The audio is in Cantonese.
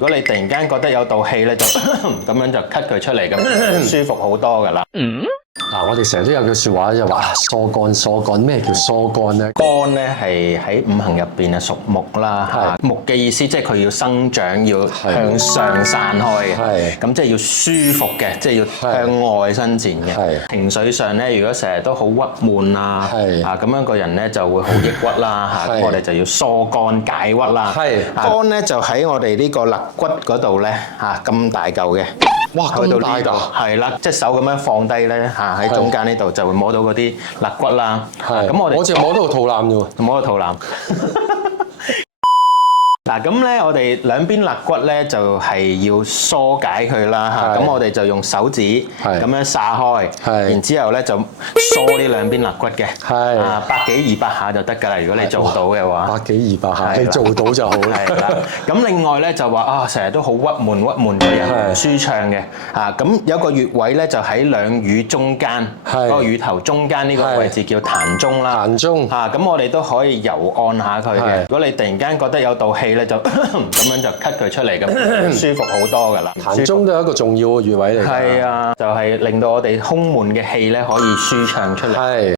如果你突然間覺得有道氣咧，就咁樣就咳佢出嚟，咁舒服好多噶啦。我哋成日都有句説話就話疏肝，咩叫疏肝咧？肝咧係喺五行入邊啊屬木啦，木嘅意思即係佢要生長，要向上散開嘅，咁即係要舒服嘅，即係要向外伸展嘅。情緒上咧，如果成日都好鬱悶啊，咁樣個人咧就會好抑鬱啦，咁我哋就要疏肝解鬱啦。肝咧就喺我哋呢個肋骨嗰度咧，咁大嚿嘅。哇，咁大㗎！係啦，隻手咁樣放低咧，喺中間呢度就會摸到嗰啲肋骨啦。咁我淨係摸到個肚腩啫喎，摸到肚腩。嗱，咁咧我哋兩邊肋骨咧就係要疏解佢啦，咁我哋就用手指咁樣撒開，然之後咧就疏呢兩邊肋骨嘅，百幾200下就得㗎啦。如果你做到嘅話，百幾200下，你做到就好啦。咁另外咧就話成日都好鬱悶個人，唔舒暢嘅，咁有個穴位咧就喺兩乳中間，嗰個乳頭中間呢個位置叫膻中啦。膻中咁我哋都可以揉按下佢嘅。如果你突然間覺得有道氣咧，就咁樣就咳佢出嚟，咁舒服好多噶啦。膻中都係一個重要嘅穴位嚟㗎。係啊，就係令到我哋胸悶嘅氣咧可以舒暢出嚟。